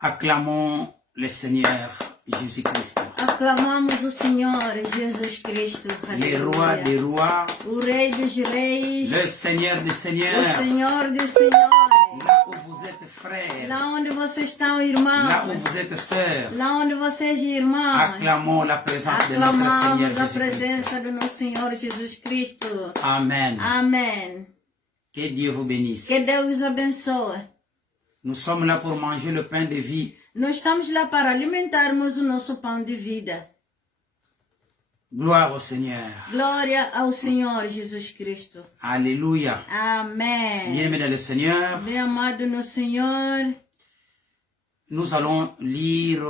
Acclamons le Seigneur Jésus-Christ. Aclamamos o Senhor Jesus Cristo. Le roi des rois, O Rei dos Reis, le Seigneur des o seigneurs. Senhor dos Senhores. Là où vous êtes frères, Lá onde vocês estão, là où irmãos. vous êtes sœurs, Lá onde vocês, irmãos. acclamons la présence de notre Seigneur Aclamamos a Jésus-Christ. presença do nosso Senhor Jesus Cristo. Amen. Amém. Que Dieu vous bénisse. Que Deus abençoe. Nous sommes là pour manger le pain de vie. Nós estamos lá para alimentarmos o nosso pão de vida. Gloire au Seigneur. Glória ao Senhor Jesus Cristo. Alléluia. Amém. Bien-aimés dans le Seigneur, Bem amado no Senhor, nous allons lire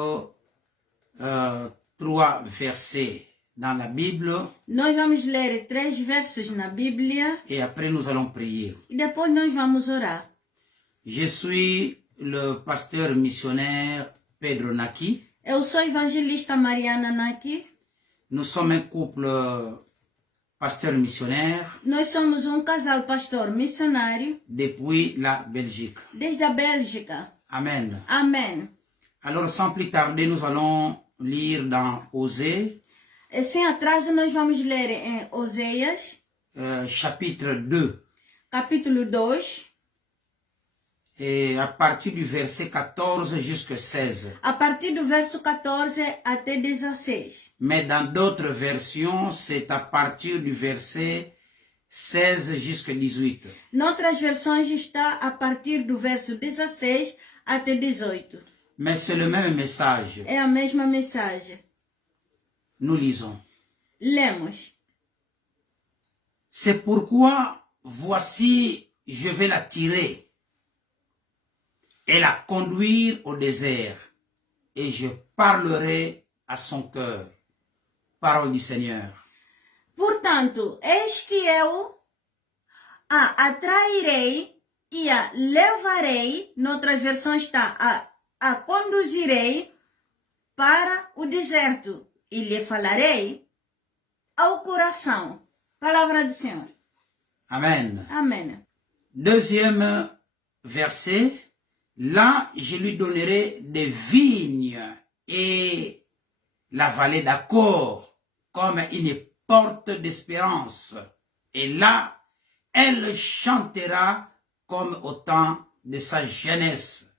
3 versets dans la Bible nós vamos ler 3 versos na Bíblia et après nous allons prier. e depois nós vamos orar. Je suis le pasteur missionnaire Pedro Naki. Eu sou evangelista Mariana Naki. Nous sommes un couple pasteur missionnaire Nós somos casal pastor missionário depuis la Belgique. desde a Bélgica. Amen. Amém. Alors sans plus tarder, nous allons lire dans Osée, E sem atraso, nós vamos ler em Oséias, chapitre 2, capítulo 2, et à partir du verset 14 jusqu'à 16. a partir do verso 14 até 16. Mais dans d'autres versions, c'est à partir du verset 16 jusqu'à 18. Noutras versões está a partir do verso 16 até 18. Mais c'est le même message. É a mesma mensagem. Nous lisons. Lemos. C'est pourquoi, voici, je vais la tirer et la conduire au désert, et je parlerai à son cœur. Parole du Seigneur. Portanto, eis que eu a atrairei e a levarei, noutra versão está a conduzirei para o deserto e lhe falarei ao coração. Palavra do Senhor. Amen. Amém. Deuxième verset. Là, je lui donnerai des vignes et la vallée d'Accor comme une porte d'espérance. Et là, elle chantera comme au temps de sa jeunesse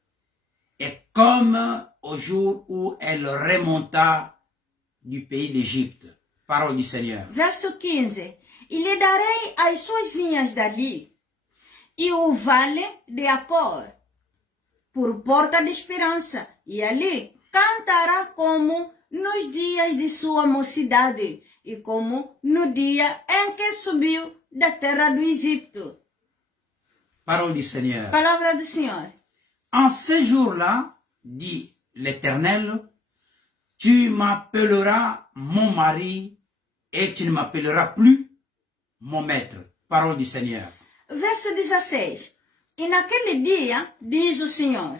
et comme au jour où elle remonta du pays d'Égypte. Parole du Seigneur. Verso 15. E lhe darei as suas vinhas dali e o vale de Acor por porta de esperança, e ali cantará como nos dias de sua mocidade e como no dia em que subiu da terra do Egito. Parole du Seigneur. Palavra do Senhor. En ce jour-là, dit l'Éternel, tu m'appelleras mon mari et tu ne m'appelleras plus mon maître. Parole du Seigneur. Verso 16. E naquele dia, diz o Senhor,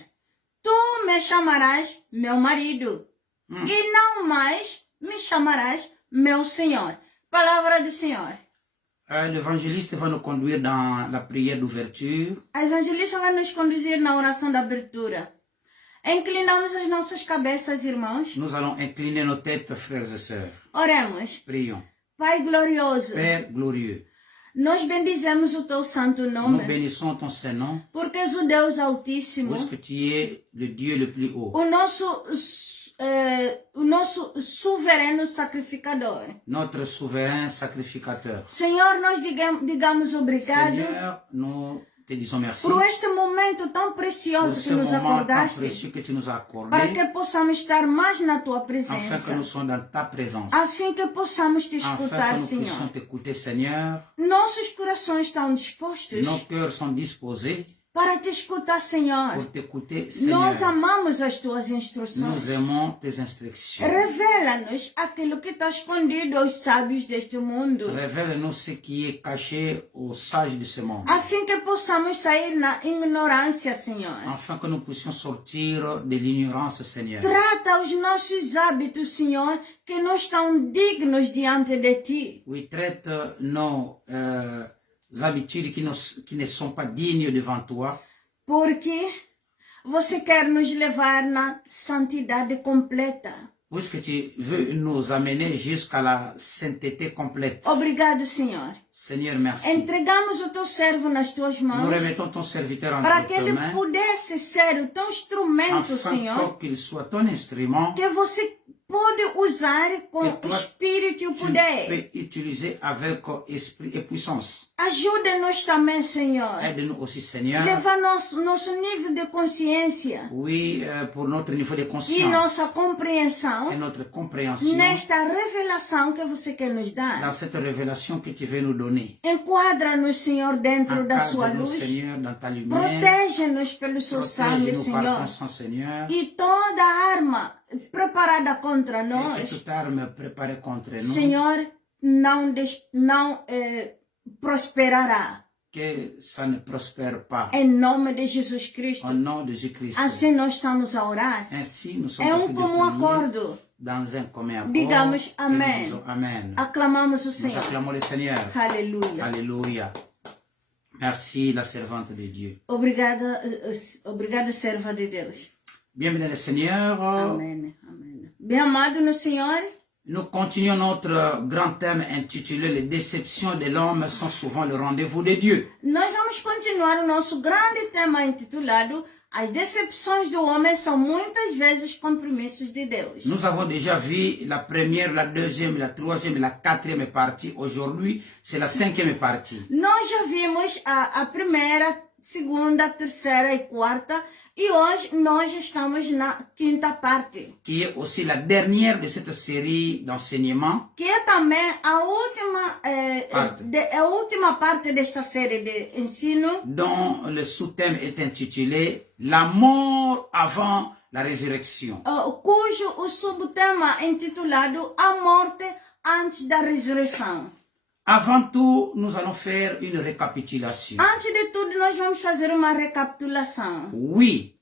tu me chamarás meu marido, e não mais me chamarás meu Senhor. Palavra do Senhor. L'évangéliste va nous conduire dans la prière d'ouverture. A evangelista vai nos conduzir na oração da abertura. Inclinamos as nossas cabeças, irmãos. Nous allons incliner nos têtes, frères et sœurs. Oremos. Prions. Pai glorioso, Père glorieux, nós bendizemos o teu santo nous nome, bénissons ton Saint-Nom, porque és o Deus Altíssimo, puisque tu es le Dieu le plus haut, o nosso soberano sacrificador. notre souverain sacrificateur. Senhor, nós digamos obrigado Seigneur, nous te disons merci por este momento tão pour precioso ce que nos moment tant acordaste, précieux que tu nous as para accordé, que possamos estar mais na tua afin que presença, nous soyons dans ta présence, a fim que possamos te afin escutar, que nous puissions Senhor. t'écouter, Seigneur. Nossos corações estão dispostos Nos cœurs sont disposés para te escutar, Senhor. pour t'écouter, Seigneur. Nós amamos as tuas instruções. Nous aimons tes instructions. Revela-nos aquilo que está escondido aos sábios deste mundo, Révèle-nous ce qui est caché aux sages de ce monde, a fim que possamos sair na ignorância, Senhor. afin que nous puissions sortir de l'ignorance, Seigneur. Trata os nossos hábitos, Senhor, que não estão dignos diante de ti. Oui, traite nos habitudes qui ne sont pas dignes devant toi, Porque você quer nos levar na santidade completa. Puisque tu veux nous amener jusqu'à la sainteté complète. Obrigado, Senhor. Seigneur, merci. Entregamos o teu servo nas tuas Nous mãos remettons ton serviteur para entre que tes ele mains, pudesse ser o teu instrumento, afin Senhor, qu'il soit ton instrument que você pode usar com que toi, espírito e o tu poder. peux utiliser avec esprit et puissance. Ajuda-nos também, Senhor. Aide-nous aussi, Seigneur. Leva nosso nível de consciência Oui, pour notre niveau de e conscience nossa et compreensão notre compréhension nesta revelação que você quer nos dans dar. cette révélation que tu veux nous donner. Enquadra-nos, Senhor, dentro da sua Encadre-nous, luz. Seigneur, dans ta lumière. Protege-nos pelo seu sangue, Protège-nous par ton Senhor. sang, Seigneur. E toda arma preparada contra Et que nós, toute arme préparée contre nous, Senhor, não prosperará. que ça ne prospère pas. Em nome de Jesus Cristo. Au nom de Jésus-Christ. Assim nós estamos a orar. Ainsi, nous sommes É partis de comum prier acordo. dans un commun accord. Digamos Et Amen. nous disons Amen. Aclamamos o Nous Senhor. acclamons le Seigneur. Aleluia. Alléluia. Merci, la servante de Dieu. Obrigada, serva de Deus. Bienvenue le Seigneur. Amém. Amém. Bem amado no Senhor, Nous continuons notre grand thème intitulé « Les déceptions de l'homme sont souvent le rendez-vous de Dieu nós vamos continuar o nosso grande tema intitulado As decepções do homem são muitas vezes compromissos de Deus. ». Nous avons déjà vu la première, la deuxième, la troisième et la quatrième partie. Aujourd'hui, c'est la cinquième partie. Nós já vimos a primeira, segunda, terceira e quarta, e hoje nós estamos na quinta parte, Qui est aussi la dernière de cette série d'enseignements. que é também a última parte desta série de ensino, Dont le sous-thème est intitulé « La mort avant la résurrection cujo o subtema é intitulado A Morte Antes da Ressurreição. ». Avant tout, nous allons faire une récapitulation. Antes de tudo, nós vamos fazer uma recapitulação. Oui,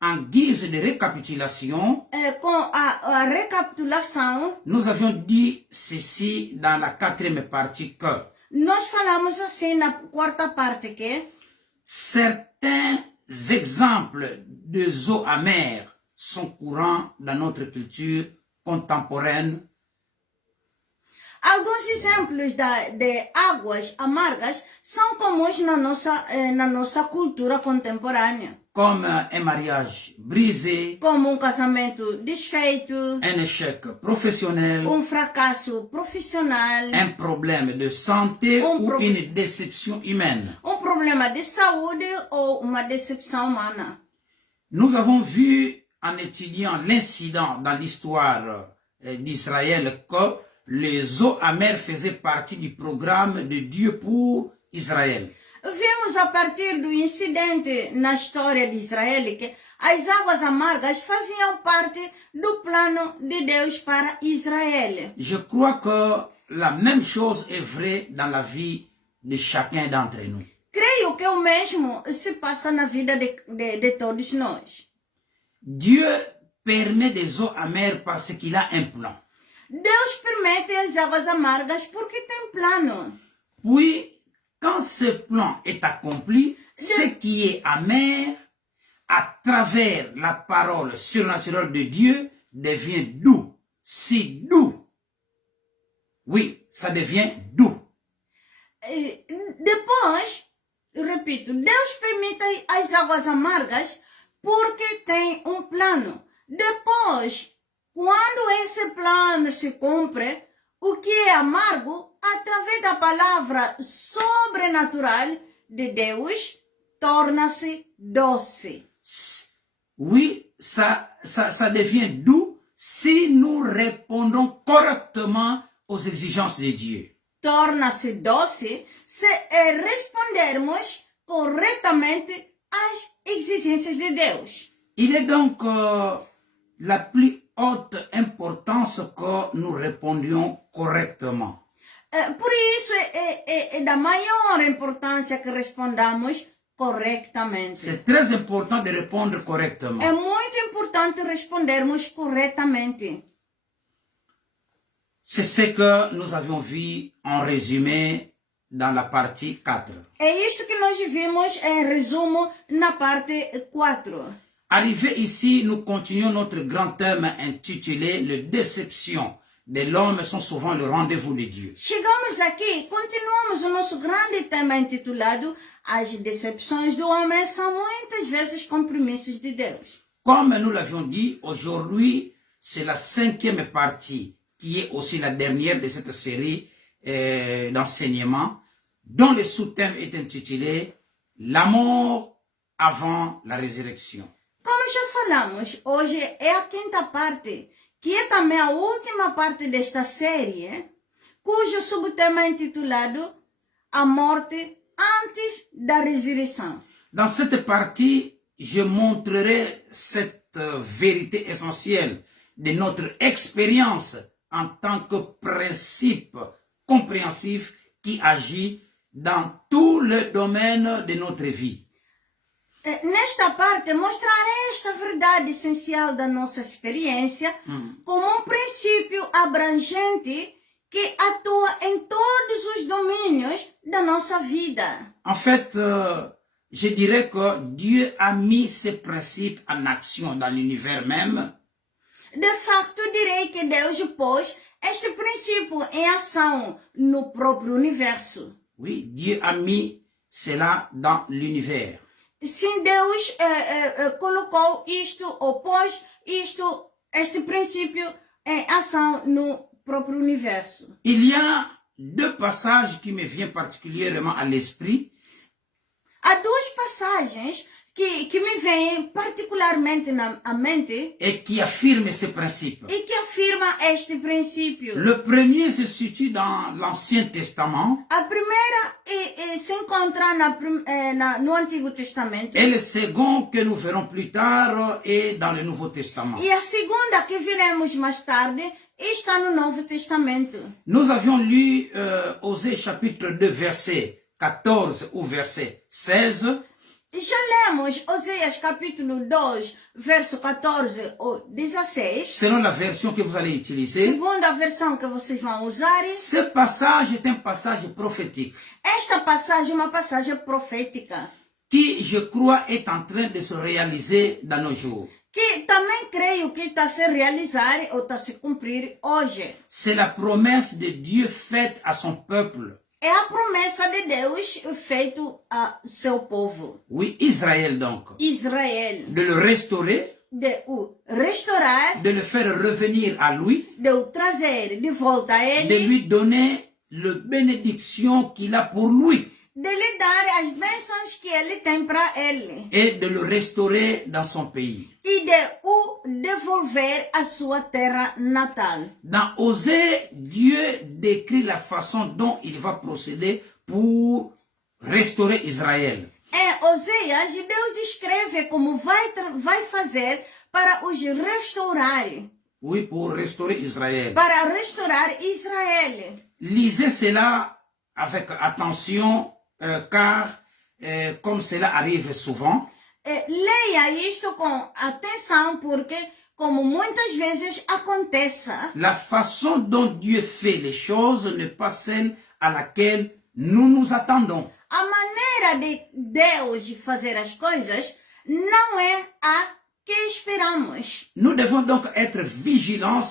en guise de récapitulation, Com a recapitulação, nous avions dit ceci dans la quatrième partie que nós falamos assim na quarta parte que certains exemples de eaux amères sont courants dans notre culture contemporaine. alguns exemplos de águas amargas são comuns na nossa cultura contemporânea. Comme un mariage brisé, Como casamento desfeito, un échec professionnel, fracasso profissional, un problème de santé Un ou pro- une déception humaine. problema de saúde ou uma decepção humana. Nous avons vu en étudiant l'incident dans l'histoire d'Israël que les eaux amères faisaient partie du programme de Dieu pour Israël. Vimos a partir do incidente na história de Israel que as águas amargas faziam parte do plano de Deus para Israel. Je crois que la même chose est vraie dans la vie de chacun d'entre nous. Creio que o mesmo se passa na vida de todos nós. Dieu permet des eaux amères parce qu'il a un plan. Deus permite as águas amargas porque tem plano. Puis, quand ce plan est accompli, ce qui est amer, à travers la parole surnaturelle de Dieu, devient doux. Si doux. Oui, ça devient doux. Depois, repito, Deus permite as águas amargas porque tem um plano. Depois, quando esse plano se cumpre, o que é amargo, através da palavra sobrenatural de Deus, torna-se doce. Oui, ça devient doux si nous répondons correctement aux exigences de Dieu. Torna-se doce se respondermos corretamente às exigências de Deus. Il est donc la plus haute importance que nous répondions correctement. Por isso é da maior importância que respondamos corretamente. C'est très important de répondre correctement. É muito importante respondermos corretamente. C'est ce que nous avions vu en résumé dans la partie 4. É isto que nós vimos em resumo na parte 4. Arrivé ici, nous continuons notre grand thème intitulé « Les déceptions de l'homme sont souvent le rendez-vous de Dieu ». Chegamos aqui, continuamos o nosso grande tema intitulado As decepções do homem são muitas vezes compromissos de Deus. Comme nous l'avions dit, aujourd'hui, c'est la 5e partie, qui est aussi la dernière de cette série d'enseignements, dont le sous-thème est intitulé « La mort avant la résurrection ». Como já falamos, hoje é a 5ª parte, que é também a última parte desta série, cujo subtema é intitulado A morte antes da ressurreição. Dans cette partie, je montrerai cette vérité essentielle de notre expérience en tant que principe compréhensif qui agit dans tous les domaines de notre vie. Nesta parte, mostrarei esta verdade essencial da nossa experiência como um princípio abrangente que atua em todos os domínios da nossa vida. En fait, je dirais que Dieu a mis ces principes en action dans l'univers même. De facto, direi que Deus pôs este princípio em ação no próprio universo. Oui, Dieu a mis cela dans l'univers. Sim, Deus colocou isto, ou pôs isto, este princípio em ação no próprio universo. Il y a 2 passages qui me viennent particulièrement à l'esprit. Há 2 passagens que me vêm particularmente à mente et qui affirment ces principes. e que afirma este princípio. Le premier se situe dans l'Ancien Testament A primeira se encontra no Antigo Testamento et le second que nous verrons plus tard est dans le Nouveau Testament. e a segunda que veremos mais tarde está no Novo Testamento. Nous avions lu Osée chapitre 2 verset 14 ou verset 16. Já lemos Oséias capítulo 2, verso 14 ou 16. Selon la version que vous allez utiliser, Segundo a versão que vocês vão usar, ce passage est un passage prophétique esta passagem é uma passagem profética qui, je crois, est en train de se réaliser dans nos jours. que também creio que está a se realizar ou está a se cumprir hoje. C'est la promesse de Dieu faite à son peuple. É a promessa de Deus feito a seu povo. Oui, Israël donc. Israel. De le restaurer, De o restaurar, de le faire revenir à lui, de o trazer de volta a de ele, lui donner la bénédiction qu'il a pour lui de lhe dar as bênçãos que ele tem para ele et de le restaurer dans son pays. e de o devolver à sua terra natal. Dans Osée, Dieu décrit la façon dont il va procéder pour restaurer Israël. Em Oséias, Deus descreve como vai fazer para os restaurar, Oui, pour restaurer Israël. para restaurar Israel. Lisez cela avec attention, car comme cela arrive souvent, Leia isto com atenção, porque, como muitas vezes acontece, la façon dont Dieu fait les choses n'est pas celle à laquelle nous nous attendons. a maneira de Deus de fazer as coisas não é a que esperamos. Nous devons donc être vigilants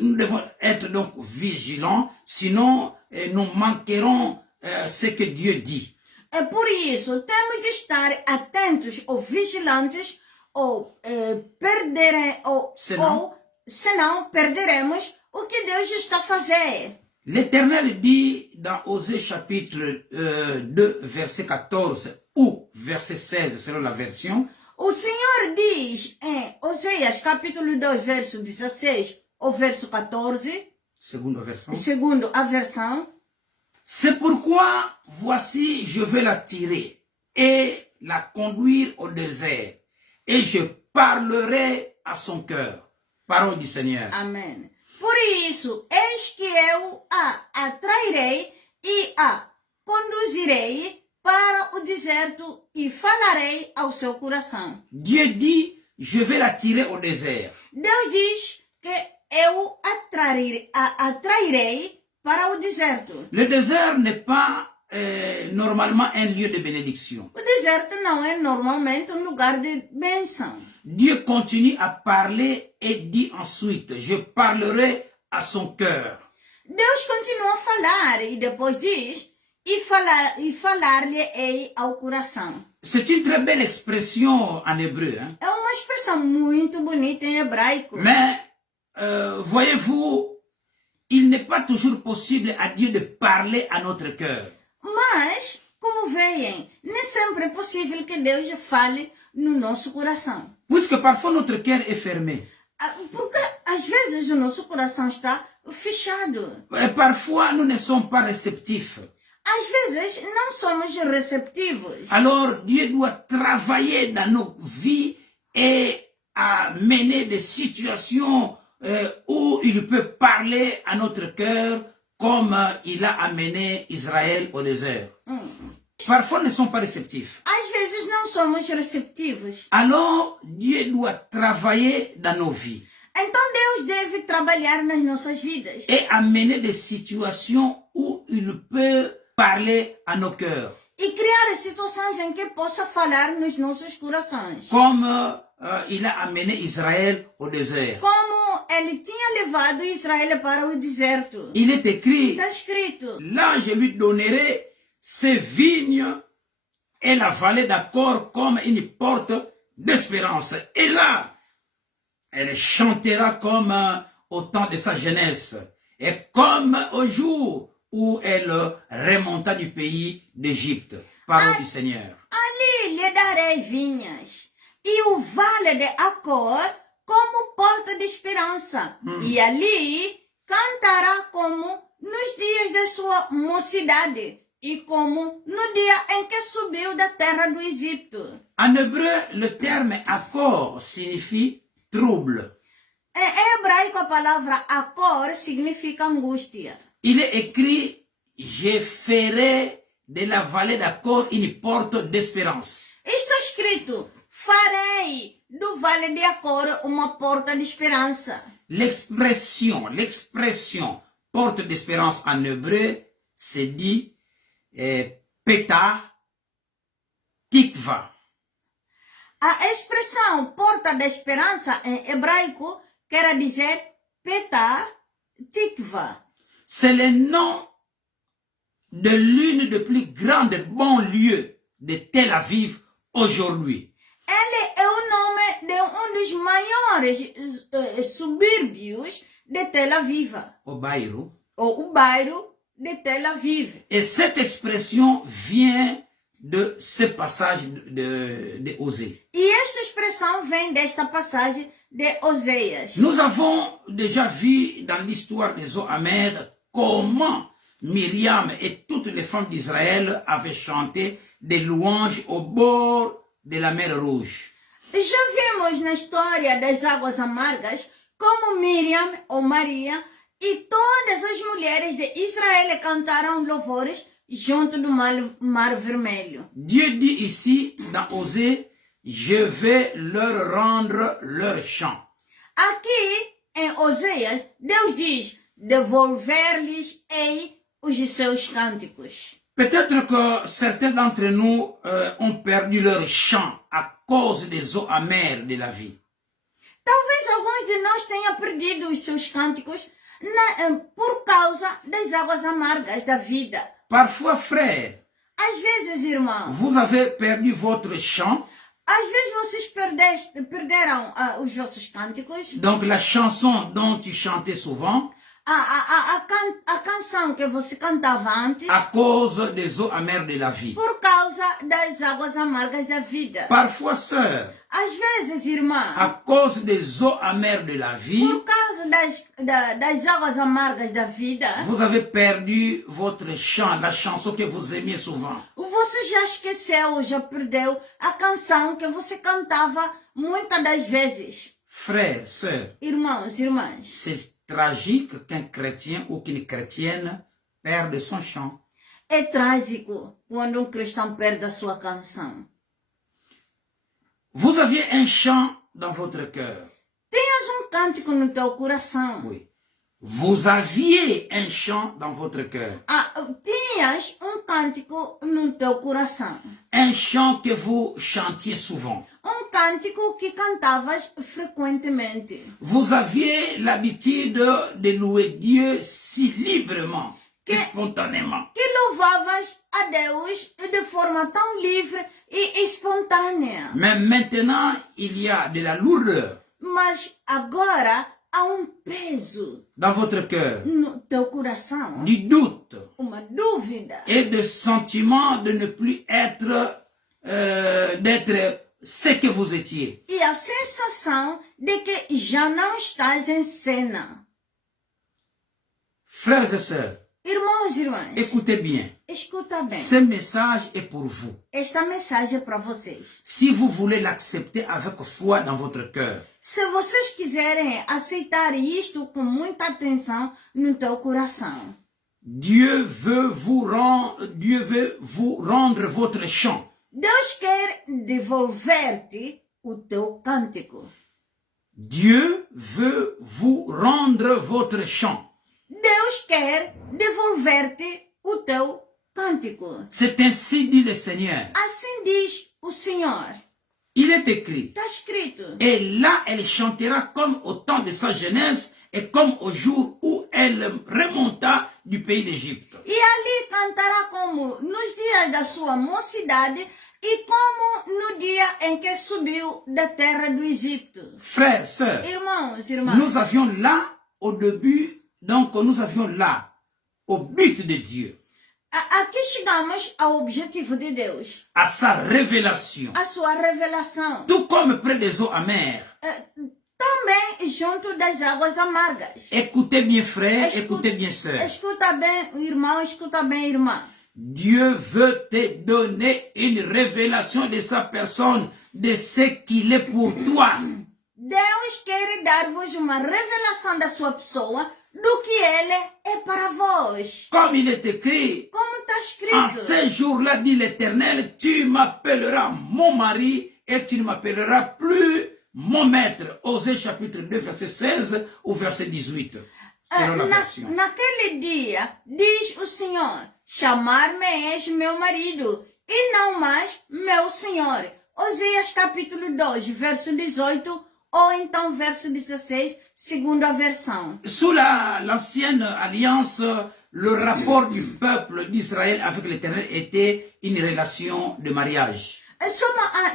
nous devons être donc vigilants, sinon nous manquerons ce que Dieu dit. É por isso, temos de estar atentos ou vigilantes, ou senão perderemos o que Deus está a fazer. L'Éternel dit dans Osée chapitre 2, verset 14 ou verset 16 selon la version, O Senhor diz em Oséias capítulo 2, verso 16 ou verso 14, seconde version, segundo a versão, c'est pourquoi voici je vais la tirer et la conduire au désert et je parlerai à son cœur. Parole du Seigneur. amém. Por isso, eis que eu a atrairei e a conduzirei para o deserto e falarei ao seu coração. Dieu dit, je vais la tirer au désert. Deus diz que eu atrairei para o deserto. Le désert n'est pas normalement un lieu de bénédiction. O deserto não é normalmente um lugar de bênção. Dieu continue à parler et dit ensuite, je parlerai à son cœur. Deus continua a falar e depois diz, e falar-lhe-ei ao coração. C'est une très belle expression en hébreu. Hein? É uma expressão muito bonita em hebraico. Mais, voyez-vous, il n'est pas toujours possible à Dieu de parler à notre cœur. Mas, como veem, nem sempre é possível que Deus fale no nosso coração. Puisque parfois notre cœur est fermé. Porque às vezes o nosso coração está fechado. Et parfois nous ne sommes pas réceptifs. Às vezes não somos receptivos. Alors Dieu doit travailler dans nos vies et amener des situations où il peut parler à notre cœur comme il a amené Israël au désert. Parfois nous ne sommes pas réceptifs. Às vezes não somos receptivos. Alors Dieu doit travailler dans nos vies. Então Deus deve trabalhar nas nossas vidas. Et amener des situations où il peut parler à nos cœurs. E criar situações em que possa falar nos nossos corações. Comme il a amené Israël au désert. Como ele tinha levado Israel para o deserto. Il est écrit, Está escrito. là je lui donnerai ses vignes et la vallée d'Accord comme une porte d'espérance. Et là, elle chantera comme au temps de sa jeunesse. Et comme au jour où elle remonta du pays d'Égypte. Parole du Seigneur. Ali lhe darei vinhas e o vale de Acor como porta de esperança. E ali cantará como nos dias de sua mocidade e como no dia em que subiu da terra do Egito. En hébreu, le terme accord signifie trouble. Em hebraico, a palavra Acor significa angústia. Il est écrit, je ferai de la vallée d'Accord une porte d'espérance. Está escrito, farei do vale de Acor uma porta de esperança. L'expression porte d'espérance en hébreu, c'est dit Peta Tikva. A expressão porta da esperança em hebraico quer dizer Peta Tikva. C'est le nom de l'une des plus grandes banlieues de Tel Aviv aujourd'hui. Ele é o nome de dos maiores subúrbios de Tel Aviv, Au Baïrou. ou o bairro de Tel Aviv. Et cette expression vient de ce passage de Osée. E esta expressão vem desta passagem de Oséias. Nous avons déjà vu dans l'histoire des eaux amères comment Myriam et toutes les femmes d'Israël avaient chanté des louanges au bord de la mer Rouge. Já vimos na história das águas amargas como Miriam ou Maria e todas as mulheres de Israel cantaram louvores junto do Mar Vermelho. Dieu dit ici dans Osée, je vais leur rendre leur chant. Aqui em Oséias, Deus diz, devolver-lhes-ei os seus cânticos. Peut-être que certains d'entre nous ont perdu leur chant à cause des eaux amères de la vie. Talvez alguns de nós tenham perdido os seus cânticos por causa das águas amargas da vida. Parfois, frères, Às vezes, irmãos, vous avez perdu votre chant, às vezes vocês perderam os vossos cânticos, donc la chanson dont tu chantais souvent, a canção que você cantava antes, à cause des eaux amères de la vie. por causa das águas amargas da vida. Parfois, sœurs, Às vezes, irmã, à cause des eaux amères de la vie, por causa das águas amargas da vida, vous avez perdu votre chant, la chanson que vous aimiez souvent. você já esqueceu, já perdeu a canção que você cantava muitas das vezes. Frères, sœurs, Irmãos, irmãs, c'est tragique qu'un chrétien ou qu'une chrétienne perde son chant. é trágico quando cristão perde a sua canção. Vous aviez un chant dans votre cœur. Tenhas cântico no teu coração. Oui. Vous aviez un chant dans votre cœur. Tinhas cântico no teu coração. Un chant que vous chantiez souvent. Cântico que cantavas frequentemente. Vous aviez l'habitude de louer Dieu si librement et spontanément. Que louvavas a Deus de forma tão livre e espontânea. Mais maintenant, il y a de la lourdeur Mas agora há peso dans votre cœur, no teu coração. du doute Uma dúvida. et de sentiment de ne plus être, d'être ce que vous étiez. E a sensação de que já não estás em cena. Frères et sœurs, Irmãos e irmãs, écoutez bien. escuta bem. Ce message est pour vous. Esta mensagem é para vocês. Si vous voulez l'accepter avec foi dans votre cœur, Se vocês quiserem aceitar isto com muita atenção no teu coração, Dieu veut vous rendre votre chant. Deus quer devolver-te o teu cântico. Dieu veut vous rendre votre chant. Deus quer devolver-te o teu cântico. C'est ainsi dit le Seigneur. Assim diz o Senhor. Il est écrit. Está escrito. Et là, elle chantera comme au temps de sa jeunesse et comme au jour où elle remonta du pays d'Égypte. E ali cantará como nos dias da sua mocidade e como no dia em que subiu da terra do Egito. Frères, sœurs, Irmãos, irmãs, nous avions là, au début, donc nous avions là, au but de Dieu, aqui chegamos ao objetivo de Deus, à sa révélation. a sua revelação. Tout comme près des eaux amères. Também junto das águas amargas. Écoutez bien, frères, écoutez bien, sœurs. Escuta bem, irmão, escuta bem, irmã. Dieu veut te donner une révélation de sa personne, de ce qu'il est pour toi. Deus quer dar-vos uma revelação da sua pessoa, do que Ele é para vós. Comme il est écrit, Como está en escrito. ces jours-là, dit l'Éternel, tu m'appelleras mon mari et tu ne m'appelleras plus mon maître. Osée chapitre 2, verset 16 ou verset 18, selon la version. Naquele dia, diz o Senhor, chamar-me-és meu marido, e não mais meu Senhor. Oséias capítulo 2, verso 18, ou então verso 16, segundo a versão. Sous l'ancienne alliance, le rapport du peuple d'Israël avec l'Éternel était une relation de mariage.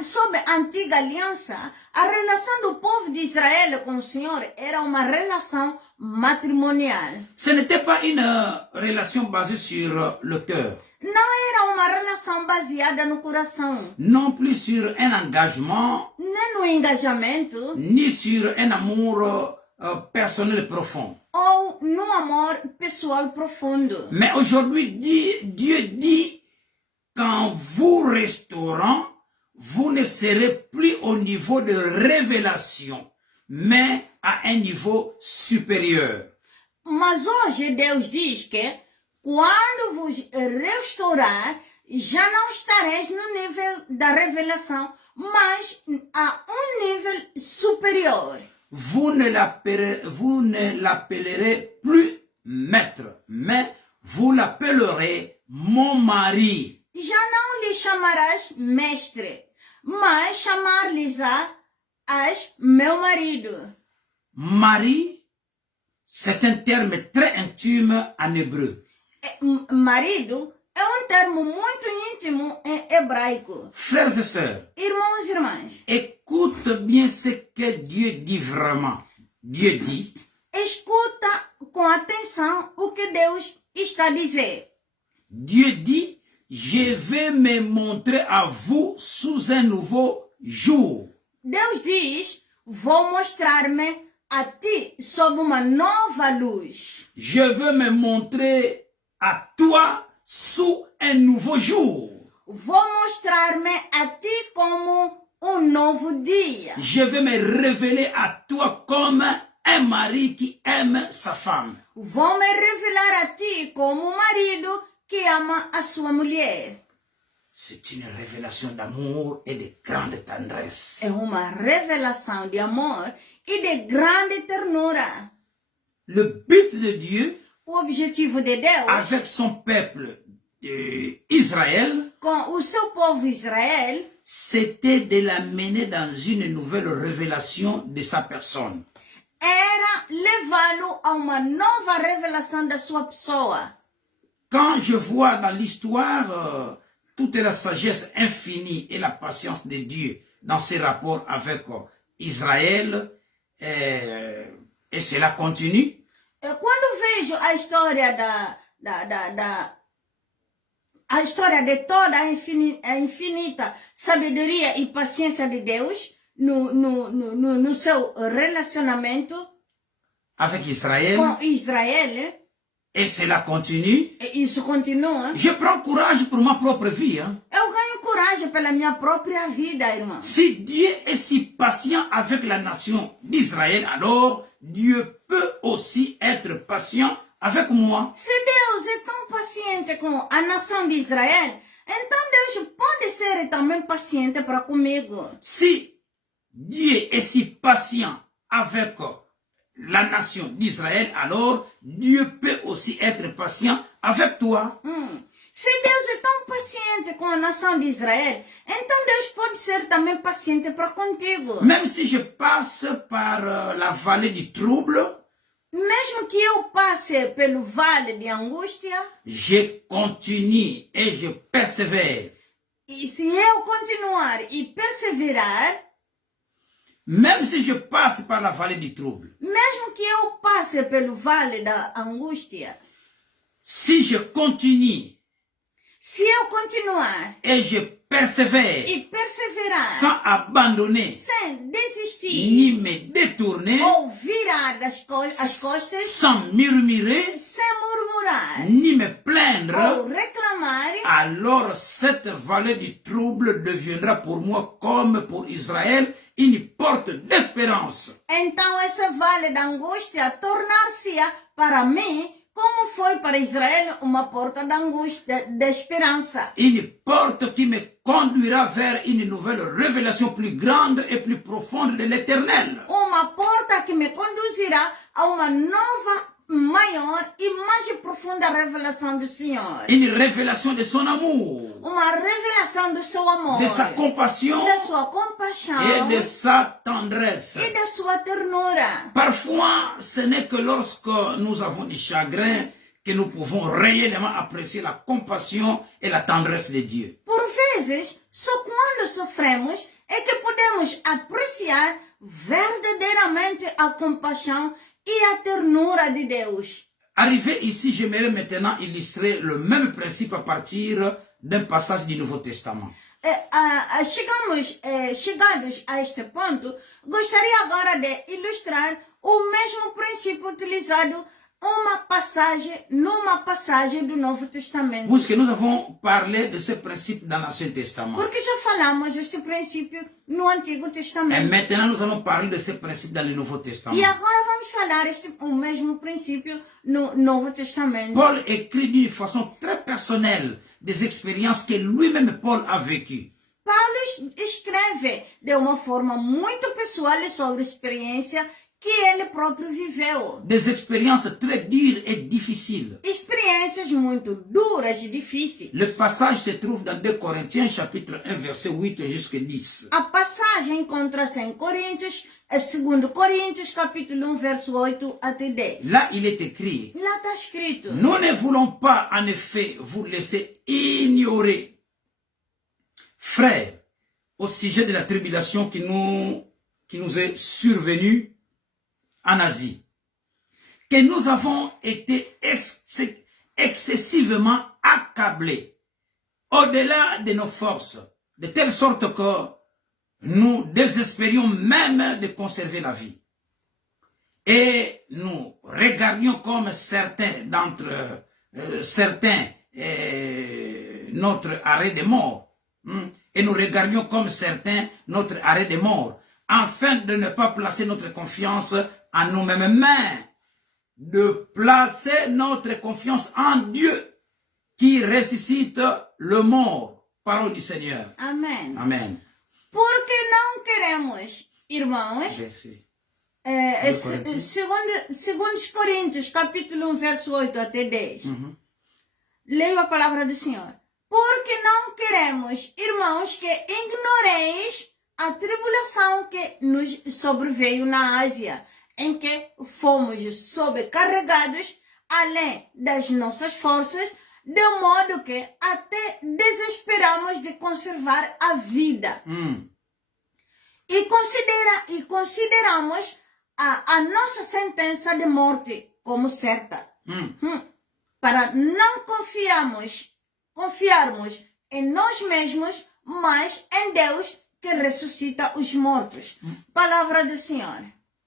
Sob a antiga aliança, a relação do povo de Israel com o Senhor era uma relação matrimonial. Ce n'était pas une relation basée sur le cœur, Não era uma relação baseada no coração, non plus sur un engagement, nem no engajamento, ni sur un amour personnel profond. ou no amor pessoal profundo. Mais aujourd'hui, Dieu dit qu'en vous restaurant, vous ne serez plus au niveau de révélation, mais à un niveau supérieur. Mas hoje Deus diz que quando vos restaurar, já não estareis no nível da revelação, mas a nível superior. Vous ne l'appellerez plus maître, mais vous l'appellerez mon mari. Já não lhe chamarás mestre, mas chamar-lhes-ás meu marido. Mari, c'est un terme très intime en hébreu. Marido é termo muito íntimo em hebraico. Frères et sœurs, Irmãos e irmãs, écoute bien ce que Dieu dit vraiment. Dieu dit, escuta com atenção o que Deus está a dizer. Dieu dit, je vais me montrer à vous sous un nouveau jour. Deus diz, vou mostrar-me a ti sob uma nova luz. Je veux me montrer à toi sous un nouveau jour. Vou mostrar-me a ti como novo dia. Je vais me révéler à toi comme un mari qui aime sa femme. Vou me revelar a ti como marido que ama a sua mulher. C'est une révélation d'amour et de grande tendresse. É uma revelação de amor e de grande ternura. Le but de Dieu O objetivo de Deus, avec son peuple Israël, com o seu povo Israel, c'était de l'amener dans une nouvelle révélation de sa personne. era levá-lo a uma nova revelação da sua pessoa. Quand je vois dans l'histoire toute la sagesse infinie et la patience de Dieu dans ses rapports avec Israël, et cela continue, Quando vejo a história a história de toda a infinita sabedoria e paciência de Deus no seu relacionamento avec Israël, com Israel, et cela continue, e isso continua, je prends courage pour ma propre vie. Hein. eu ganho coragem pela minha própria vida, irmão. Si Dieu est si patient avec la nation d'Israël, alors Dieu peut aussi être patient avec moi. Se Deus é tão paciente com a nação de Israel, então Deus pode ser também paciente para comigo. Si Dieu est si patient avec la nation d'Israël, alors Dieu peut aussi être patient avec toi. Se Deus é tão paciente com a nação de Israel, então Deus pode ser também paciente para contigo. Même si je passe par la vallée du trouble, Mesmo que eu passe pelo vale de angústia, je continue et je persévère. e se eu continuar e perseverar, Même si je passe par la vallée du trouble, mesmo que eu passe pelo vale da angústia, si je continue se eu continuar et je persévère e perseverar, sans abandonner sem desistir ni me détourner, ou virar as costas, sans murmurer sem murmurar ni me plaindre, ou reclamar, alors cette vallée du trouble deviendra pour moi comme pour Israël une porte d'espérance. então esse vale da angústia tornar-se-á para mim como foi para Israel uma porta de angústia, de esperança. Une porte qui me conduira vers une nouvelle révélation plus grande et plus profonde de l'Éternel. Uma porta que me conduzirá a uma nova, maior e mais profunda revelação do Senhor. Une révélation de son amour, Uma revelação do seu amor, de sa compassion da sua compaixão et de sa tendresse. e da sua ternura. Parfois, ce n'est que lorsque nous avons du chagrin que nous pouvons réellement apprécier la compassion et la tendresse de Dieu. Por vezes, só quando sofremos é que podemos apreciar verdadeiramente a compaixão e a ternura de Deus. Arrivé ici, j'aimerais maintenant illustrer le même principe à partir d'un passage du Nouveau Testament. Chegados a este ponto, gostaria agora de ilustrar o mesmo princípio utilizado numa passagem do Novo Testamento. Puisque nous avons parlé de ce principe dans l'Ancien Testament. Porque já falamos este princípio no Antigo Et Testamento. maintenant, nous allons parler de ce principe dans le Nouveau Testament. E agora vamos falar o mesmo princípio no Novo Testamento. Paul écrit d'une façon très personnelle des expériences que lui-même Paul a vécues. Paulo escreve de uma forma muito pessoal sobre a experiência que ele próprio viveu. Des expériences très dures et difficiles. Experiências muito duras e difíceis. Le passage se trouve dans 2 Corinthiens, chapitre 1, verset 8 jusqu'à 10. A passagem encontra-se em Coríntios, 2 Coríntios, capítulo 1, verso 8 até 10. Là, il est écrit: Lá está escrito: nous ne voulons pas, en effet, vous laisser ignorer, frères, au sujet de la tribulation qui nous est survenue en Asie, que nous avons été excessivement accablés, au-delà de nos forces, de telle sorte que nous désespérions même de conserver la vie. Et nous regardions comme certains notre arrêt de mort. Et nous regardions comme certains notre arrêt de mort, afin de ne pas placer notre confiance en nous-mêmes, mais de placer notre confiance en Dieu qui ressuscite le mort. Parole du Seigneur. Amém. Amen. Porque não queremos, irmãos, Verset. Segundo Coríntios, capítulo 1, verso 8 até 10. Leio a palavra do Senhor. Porque não queremos, irmãos, que ignoreis a tribulação que nos sobreveio na Ásia, em que fomos sobrecarregados além das nossas forças, de modo que até desesperamos de conservar a vida. E consideramos a nossa sentença de morte como certa. Para não confiarmos em nós mesmos, mas em Deus que ressuscita os mortos. Palavra do Senhor.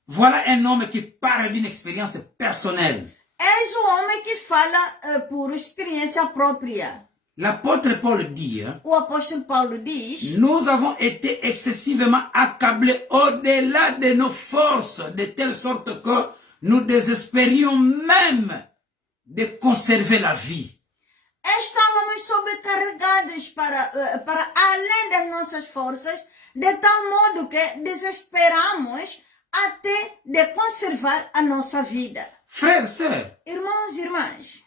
Voilà un homme qui parle d'une expérience personnelle. És o homem que fala por experiência própria. L'apôtre Paul dit, O apóstolo Paulo diz: nous avons été excessivement accablés au-delà de nos forces, de telle sorte que nous désespérions même de conserver la vie. Estávamos sobrecarregados para além das nossas forças, de tal modo que desesperamos até de conservar a nossa vida. Frères, sœurs, Irmãos e irmãs,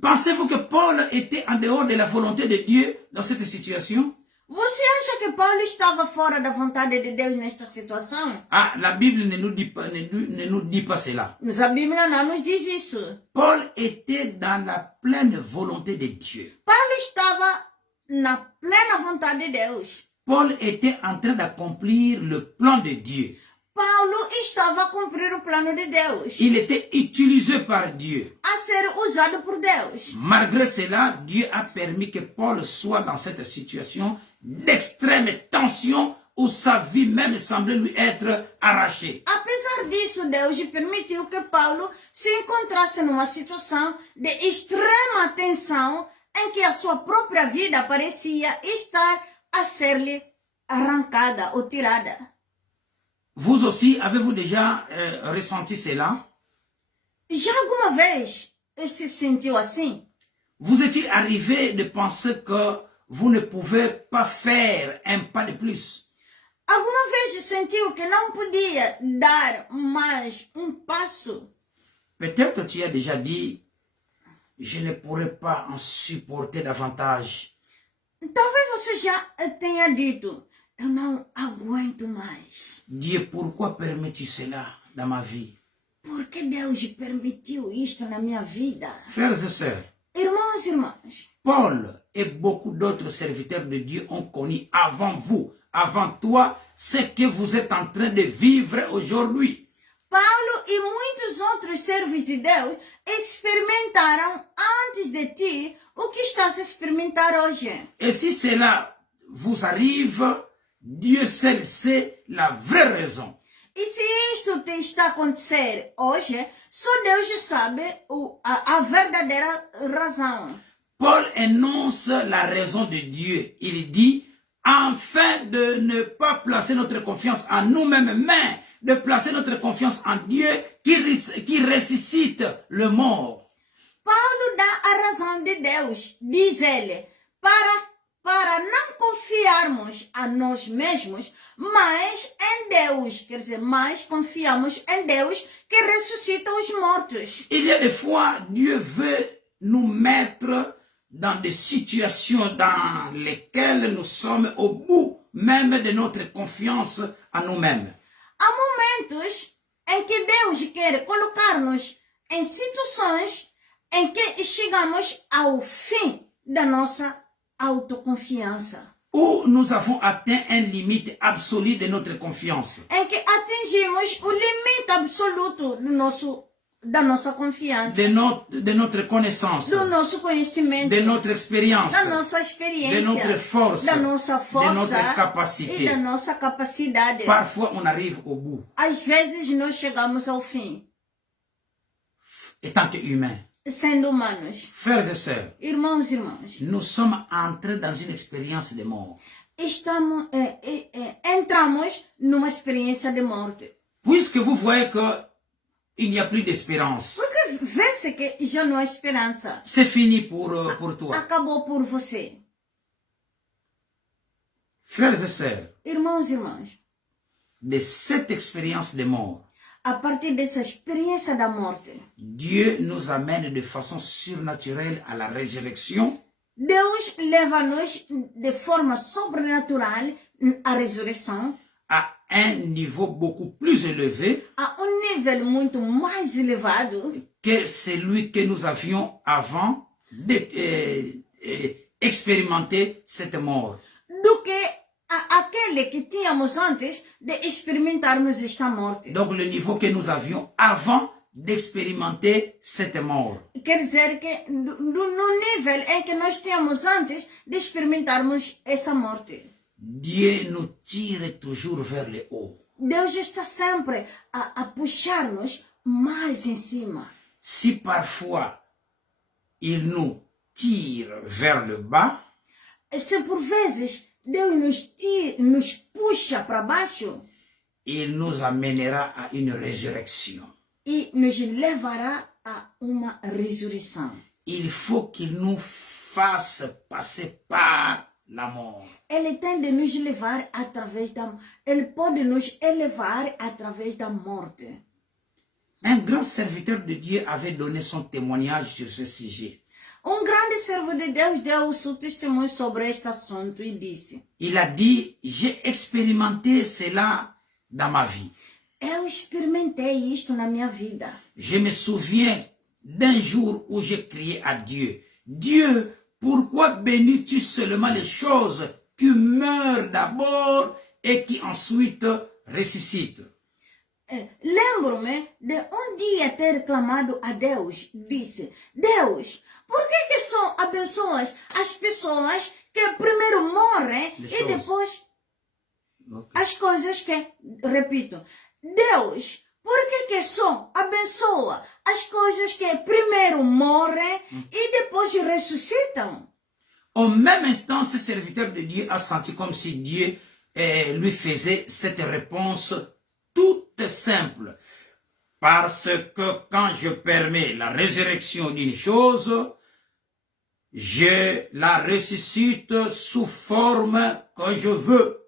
pensez-vous que Paul était en dehors de la volonté de Dieu dans cette situation? você acha que Paulo estava fora da vontade de Deus nesta situação? Ah, la Bible ne nous dit pas, ne nous dit pas cela. Mas a Bíblia não nos diz isso. Paul était dans la pleine volonté de Dieu. Paulo estava na plena vontade de Deus. Paul était en train d'accomplir le plan de Dieu. Paulo estava a cumprir o plano de Deus, Il était utilisé par Dieu. a ser usado por Deus. Malgré cela, Dieu a permis que Paul soit dans cette situation d'extrême tension où sa vie même semblait lui être arrachée. Apesar disso, Deus permitiu que Paulo se encontrasse numa situação de extrema tensão em que a sua própria vida parecia estar a ser-lhe arrancada ou tirada. Vous aussi, avez-vous déjà ressenti cela? Já alguma vez se sentiu assim? Vous est-il arrivé de penser que vous ne pouvez pas faire un pas de plus? Alguma vez sentiu que não podia dar mais passo? Peut-être tu as déjà dit, je ne pourrais pas en supporter davantage. Talvez você já tenha dito, eu não aguento mais. Dieu, pourquoi permets-tu cela dans ma vie? Por que Deus permitiu isto na minha vida? Frères et sœurs, Irmãos e irmãs, Paul et beaucoup d'autres serviteurs de Dieu ont connu avant vous, avant toi, ce que vous êtes en train de vivre aujourd'hui. Paulo e muitos outros servos de Deus experimentaram antes de ti o que estás a experimentar hoje. Et si cela vous arrive, Dieu seul sait la vraie raison. E se isto te está a acontecer hoje, só Deus sabe a verdadeira razão. Paul énonce la raison de Dieu. Il dit, afin de ne pas placer notre confiance en nous-mêmes, mais de placer notre confiance en Dieu qui ressuscite le mort. Paulo dá a razão de Deus, diz ele, para não confiarmos a nós mesmos, mas em Deus, quer dizer, mais confiamos em Deus que ressuscita os mortos. Il y a des fois, Dieu veut nous mettre dans des situations dans lesquelles nous sommes au bout même de notre confiance en nous-mêmes. Há momentos em que Deus quer colocar-nos em situações em que chegamos ao fim da nossa autoconfiança. Où nous avons atteint une limite absolue de notre confiance. Em que atingimos o limite absoluto da nossa confiança. De notre connaissance. Do nosso conhecimento. De notre expérience. Da nossa experiência. De notre force. Da nossa força. De notre capacité. E da nossa capacidade. Parfois, on arrive au bout. Às vezes, nós chegamos ao fim. Étant humain. Sendo humanos. Frères et sœurs. Irmãos e irmãs. Nous sommes entrés dans une expérience de mort. Entramos numa experiência de morte. Puisque vous voyez que il n'y a plus d'espérance. Porque vê-se que já não há esperança. C'est fini pour toi. Acabou por você. Frères et sœurs. Irmãos e irmãs. De cette expérience de mort. a partir dessa experiência da morte. Dieu nous amène de façon surnaturelle à la résurrection. Deus leva-nos de forma sobrenatural à ressurreição, à un niveau beaucoup plus élevé a nível muito mais elevado que celui que nous avions avant d'expérimenter cette mort. do que aquele que tínhamos antes de experimentarmos esta morte. Donc le niveau que nous avions avant d'expérimenter cette mort. Quer dizer que no nível em que nós tínhamos antes de experimentarmos essa morte. Dieu nous tire toujours vers le haut. Deus está sempre a puxar-nos mais em cima. Si parfois il nous tire vers le bas, Se por vezes Deus nos puxa para baixo, il nous amènera à une résurrection. e nos levará a uma ressurreição. Il faut qu'il nous fasse passer par la mort. Ele tem de nos levar através da... Ele pode nos elevar através da morte. Un grand serviteur de Dieu avait donné son témoignage sur ce sujet. Grande servo de Deus deu o seu testemunho sobre este assunto e disse: Il a dit, j'ai expérimenté cela dans ma vie. Eu experimentei isto na minha vida. Je me souviens d'un jour où j'ai crié à Dieu, Dieu, pourquoi bénis-tu seulement les choses qui meurent d'abord et qui ensuite ressuscitent? Lembro-me de dia ter clamado a Deus. Disse: Deus, por que só abençoas as pessoas que primeiro morrem e depois as coisas que... Repito. Deus, por que só abençoa as coisas que primeiro morrem e depois ressuscitam? Au même instant, ce serviteur de Dieu a senti comme si Dieu lui faisait cette réponse toute simple. Parce que quand je permets la résurrection d'une chose, je la ressuscite sous forme que je veux.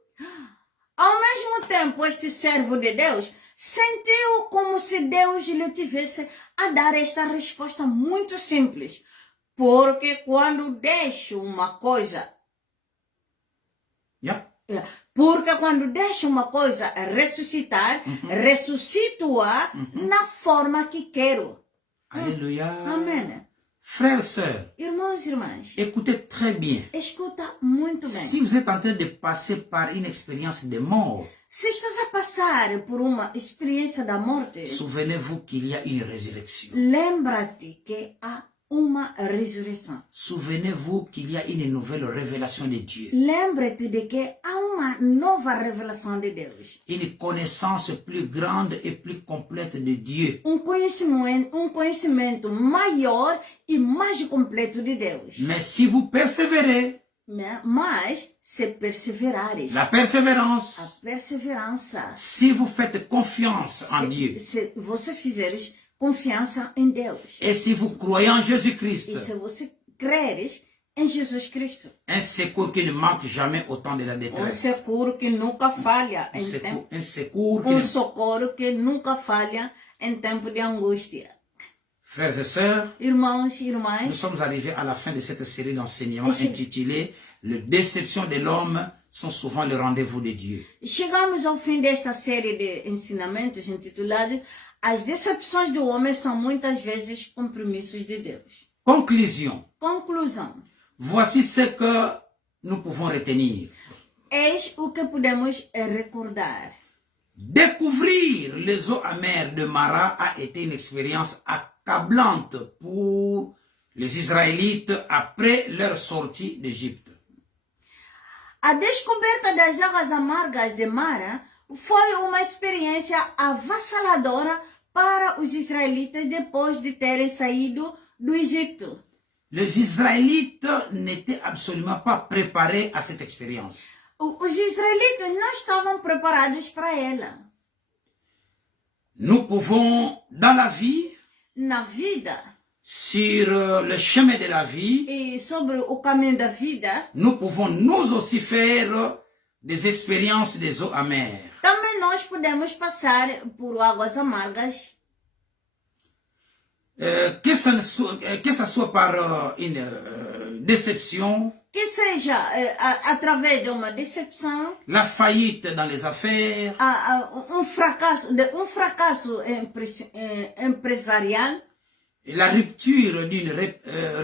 Ao mesmo tempo, este servo de Deus sentiu como se Deus lhe tivesse a dar esta resposta muito simples. Porque quando deixo uma coisa... Yeah. Porque quando deixo uma coisa ressuscitar, ressuscito-a na forma que quero. Alléluia. Amém. Frères, sœurs, Irmãos e irmãs, écoutez très bien. escuta muito bem. Si vous êtes en train de passer par une expérience de mort, Se estás a passar por uma experiência da morte, souvenez-vous qu'il y a une résurrection. lembra-te que há uma ressurreição. Souvenez-vous qu'il y a une nouvelle révélation de Dieu. Lembra-te de que há uma nova revelação de Deus. Une connaissance plus grande et plus complète de Dieu. Conhecimento maior e mais completo de Deus. Mais si vous persévérez, Mas, se perseverares, la persévérance, a perseverança, si vous faites confiance en Dieu, se você fizeres confiança em Deus, et si vous croyez en Jésus-Christ, e se você creres em Jesus Cristo, un secours qui ne manque jamais au temps de la détresse. socorro que nunca falha em tempo, Un secours qui ne... socorro que nunca falha em tempo de angústia. Frères et sœurs, Irmãos e nous irmãs, sommes arrivés à la fin de cette série d'enseignements intitulée « Les déceptions de l'homme sont souvent le rendez-vous de Dieu ». chegamos ao fim desta série de ensinamentos intitulado As decepções do homem são muitas vezes compromissos de Deus. Conclusion. Conclusão. Voici ce que nous pouvons retenir. Eis o que podemos recordar. Découvrir les eaux amères de Mara a été une expérience accablante pour les Israélites après leur sortie d'Égypte. A descoberta das águas amargas de Mara foi uma experiência avassaladora para os israelitas depois de terem saído do Egito. Les Israélites n'étaient absolument pas préparés à cette expérience. Os israelitas não estavam preparados para ela. Nous pouvons, dans la vie, Na vida sur le chemin de la vie, e sobre o caminho da vida, nous pouvons nous aussi faire des expériences des eaux amères. também nós podemos passar por águas amargas, que ça soit par une déception, que seja através de uma decepção, la faillite dans les affaires, um fracasso empresarial, la rupture d'une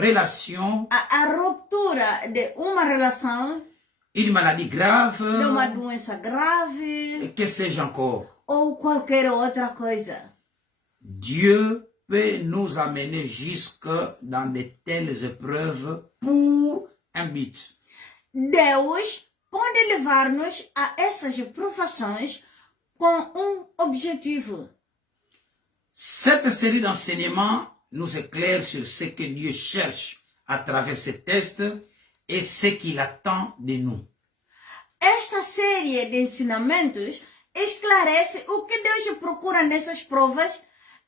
relation, a ruptura de uma relação, une maladie grave, de uma doença grave, et que sais-je encore. ou qualquer outra coisa. Dieu peut nous amener jusque dans de telles épreuves pour un but. Deus pode levar-nos a essas provações com objetivo. Cette série d'enseignements nous éclaire sur ce que Dieu cherche à travers ces tests et ce qu'il attend de nous. Esta série de ensinamentos esclarece o que Deus procura nessas provas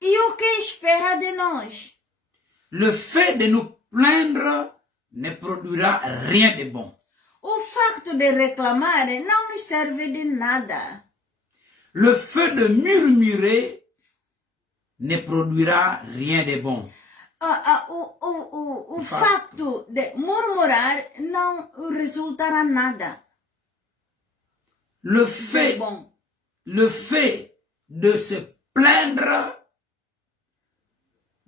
e o que espera de nós. Le fait de nous plaindre ne produira rien de bon. O facto de reclamar não nos serve de nada. Le fait de murmurer ne produira rien de bon. O facto de murmurar não resultará nada. Le fait de se plaindre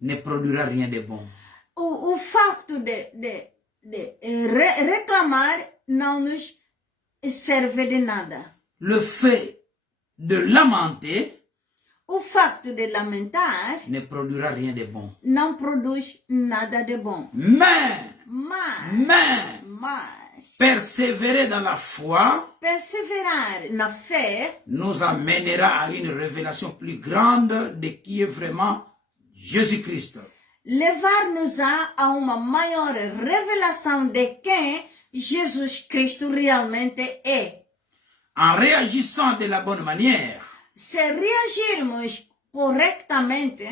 ne produira rien de bon. O facto de reclamar não nos serve de nada. Le fait de lamenter O facto de lamentar ne produira rien de bon. não produz nada de bom. Mais Mas persévérer dans la foi perseverar na fé nous amènera à une révélation plus grande de qui est vraiment Jésus-Christ. levar-nos-á a uma maior revelação de quem Jesus Cristo realmente é. En réagissant de la bonne manière, Se reagirmos corretamente,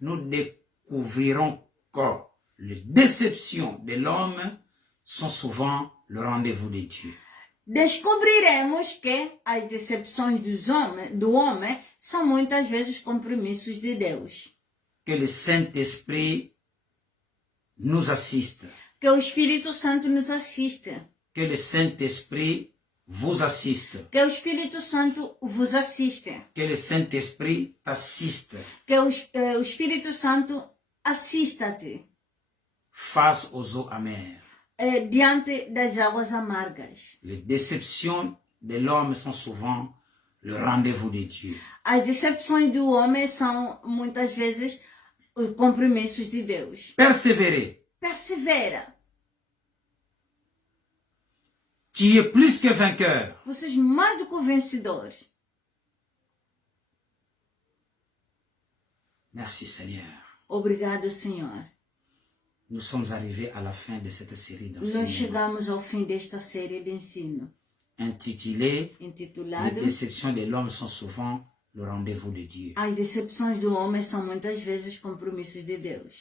nous découvrirons que les déceptions de l'homme sont souvent le rendez-vous de Dieu. descobriremos que as decepções do homem são muitas vezes compromissos de Deus. Que le Saint-Esprit nous assiste. Que o Espírito Santo nos assista. Que le Saint-Esprit vous assiste. Que o Espírito Santo vos assista. Que le Saint-Esprit t'assiste. Que o Espírito Santo assista-te Face aux eaux amères. diante das águas amargas. Les déceptions de l'homme sont souvent le rendez-vous de Dieu. As decepções do homem são muitas vezes os compromissos de Deus. Persévérer. Persevera. Tu es plus que vainqueur. Vocês mais do que vencedores. Merci Seigneur. Obrigado, Senhor. Nous sommes arrivés à la fin de cette série Nós d'enseignements chegamos ao fim desta série de ensino, intitulée Les intitulado déceptions de l'homme sont souvent le rendez-vous de Dieu. As decepções do homem são muitas vezes compromissos de Deus.